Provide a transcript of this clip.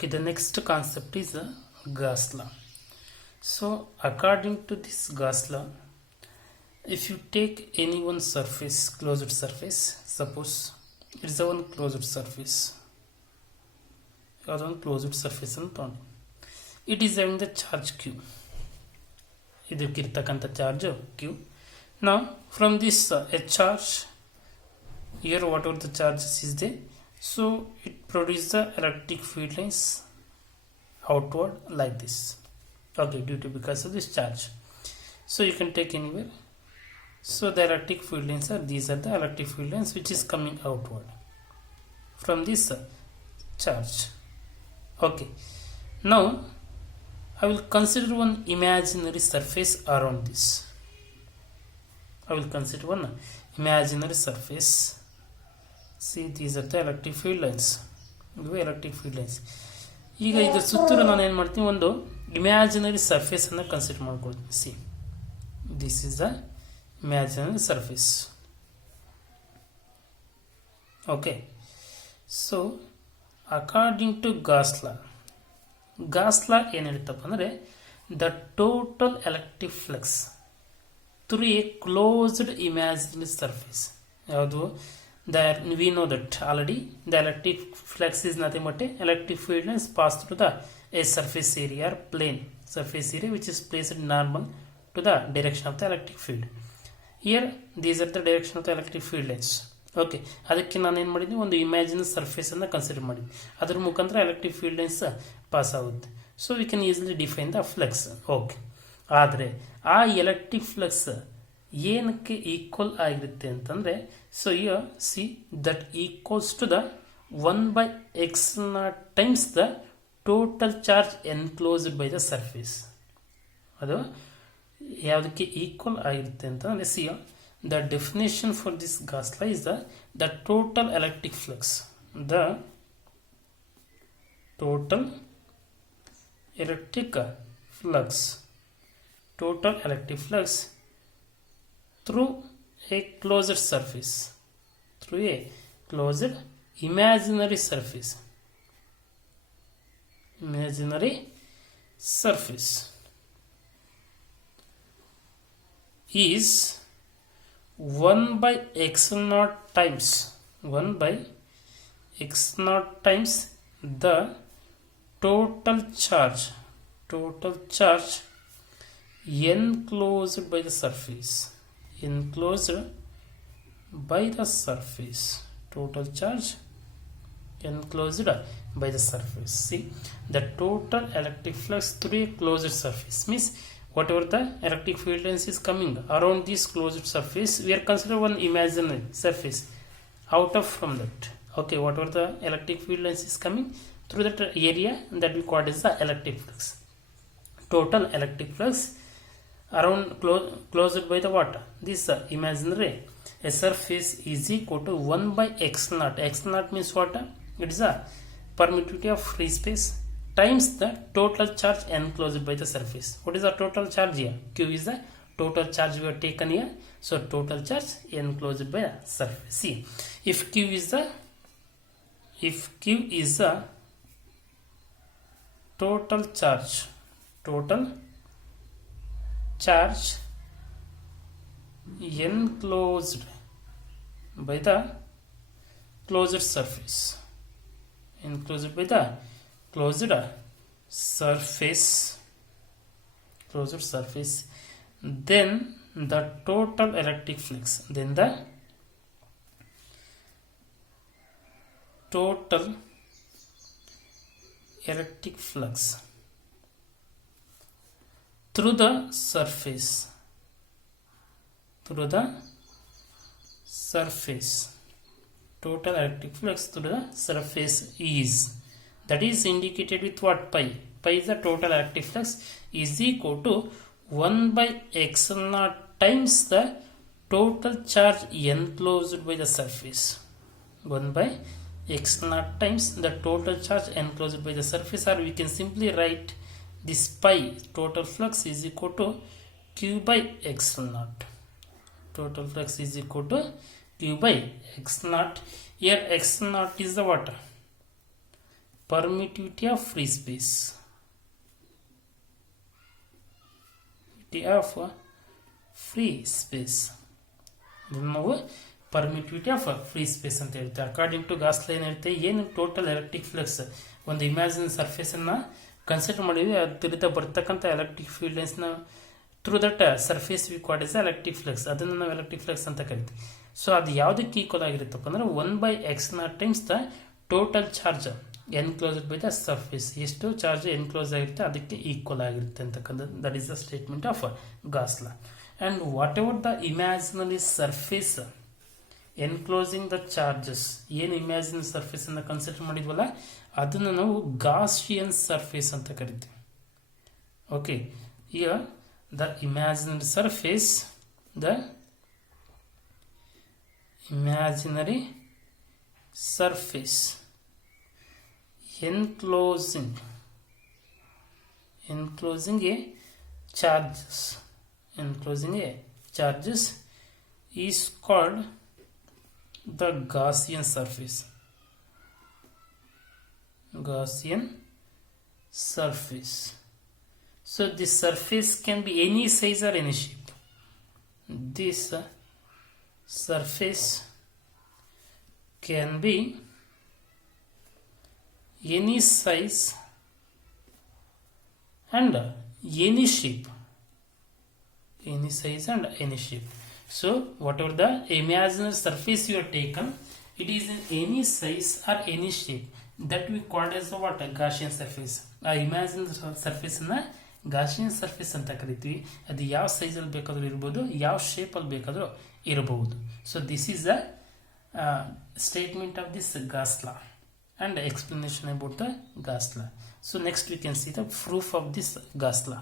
Okay, the next concept is Gauss law. So, according to this Gauss law, if you take any one surface, closed surface, suppose it's a one closed surface, or one closed surface and it is having the charge Q. ಇದಕ್ಕಿರ್ತಕ್ಕಂಥ charge Q. Now, from this a charge, here whatever the charges is there, so it produces the electric field lines outward like this. Okay, due to because of this charge. So you can take anywhere. So the electric field lines are, these are the electric field lines which is coming outward from this charge. Okay, now I will consider one imaginary surface around this. I will consider one imaginary surface. See, these are the electric field lines. Electric field lines. ಈಗ ಇದರ ಸುತ್ತಲೂ ನಾನು ಏನು ಮಾಡ್ತೀನಿ, ಒಂದು imaginary surface ಅನ್ನು consider ಮಾಡ್ಕೊಳ್ತೀನಿ. See, this is the imaginary surface. Okay, so according to Gauss law ಏನು ಹೇಳ್ತಪ್ಪ ಅಂದರೆ, the total electric flux through a closed imaginary surface. ಯಾವುದು? We know that already the electric flux is nothing but a electric field lines pass through the a surface area or plane surface area which is placed normal to the direction of the electric field. Here these are the direction of the electric field lines. Okay, ಅದಕ್ಕೆ ನಾನು ಏನು ಮಾಡಿದ್ವಿ, ಒಂದು imaginary surface ಅನ್ನು consider ಮಾಡಿದ್ವಿ. ಅದರ ಮುಖಾಂತರ electric field lines pass ಆಗುತ್ತೆ. So we can easily define the flux. Okay, ಆದರೆ ಆ ಎಲೆಕ್ಟ್ರಿಕ್ ಫ್ಲಕ್ಸ್ ಏನಕ್ಕೆ ಈಕ್ವಲ್ ಆಗಿರುತ್ತೆ ಅಂತಂದರೆ, so here see that equals to the 1/x0 times the total charge enclosed by the surface. ಅದು ಯಾವುದಕ್ಕೆ equal ಆಗಿರುತ್ತೆ ಅಂತಂದರೆ, see the definition for this Gauss law is the total electric flux. The total electric flux, total electric flux through a closed surface, through a closed imaginary surface, imaginary surface is 1/x0 times 1/x0 times the total charge enclosed by the surface, enclosed by the surface, total charge enclosed by the surface. See, the total electric flux through a closed surface means whatever the electric field lines is coming around this closed surface, we are considering one imaginary surface out of from that. Okay, whatever the electric field lines is coming through that area, that we call as the electric flux. Total electric flux around closed by the what? This imaginary a surface is equal to 1/x0. x0 means what? It is a permittivity of free space times the total charge enclosed by the surface. What is the total charge here? Q is the total charge we have taken here. So total charge enclosed by the surface. See, if Q is the total charge enclosed by the closed surface, enclosed by the closed surface, then the total electric flux, then the total electric flux through the surface, total electric flux through the surface is, that is indicated with what? Pi is the total electric flux, is equal to 1/x0 times the total charge enclosed by the surface. 1/x0 times the total charge enclosed by the surface, or we can simply write this pi total flux is equal to Q/x0. Total flux is equal to Q by x naught. Here x naught is the what? permittivity of free space. Of free space. ಇದನ್ನು ನಾವು permittivity of free space ಅಂತ ಹೇಳ್ತೀವಿ. According to Gauss ಲಾ ಏನಿರುತ್ತೆ, ಏನು total electric flux ಒಂದು imagine surface ಅನ್ನ consider ಮಾಡಿದ್ವಿ, ಅದರಿಂದ ಬರ್ತಕ್ಕಂಥ ಎಲೆಕ್ಟ್ರಿಕ್ ಫೀಲ್ಡ್ ನ through that surface we called as electric flux, ಅದನ್ನು ನಾವು ಎಲೆಕ್ಟ್ರಿಕ್ ಫ್ಲಕ್ಸ್ ಅಂತ ಕರಿತೀವಿ. ಸೊ ಅದು ಯಾವುದಕ್ಕೆ ಈಕ್ವಲ್ ಆಗಿರುತ್ತಪ್ಪ ಅಂದ್ರೆ 1/x0 times the total charge enclosed by the surface. ಎಷ್ಟು ಚಾರ್ಜ್ ಎನ್ಕ್ಲೋಸ್ ಆಗಿರುತ್ತೆ ಅದಕ್ಕೆ ಈಕ್ವಲ್ ಆಗಿರುತ್ತೆ ಅಂತಕ್ಕಂಥದ್ದು. That is the statement of Gauss law. And whatever the imaginary surface enclosing the charges, ಏನು ಇಮ್ಯಾಜಿನರಿ ಸರ್ಫೇಸ್ ಅನ್ನು consider ಮಾಡಿದ್ವಲ್ಲ ಅದನ್ನು ನಾವು ಗಾಸಿಯನ್ ಸರ್ಫೇಸ್ ಅಂತ ಕರಿತೀವಿ. ಓಕೆ, ಈಗ the imaginary surface, the imaginary surface enclosing a charges is called the Gaussian surface. So this surface can be any size or any shape. This surface can be any size and any shape. So whatever the imaginary surface you have taken, it is in any size or any shape, that we call as what? Gaussian surface. ಆ imaginary surface ನ Gaussian surface ಅಂತ ಕರಿತೀವಿ. ಅದು ಯಾವ ಸೈಜಲ್ಲಿ ಬೇಕಾದರೂ ಇರ್ಬೋದು, ಯಾವ ಶೇಪಲ್ಲಿ ಬೇಕಾದರೂ ಇರಬಹುದು. So this is the statement of this Gauss law and explanation about the gas law. So next we can see the proof of this gas law.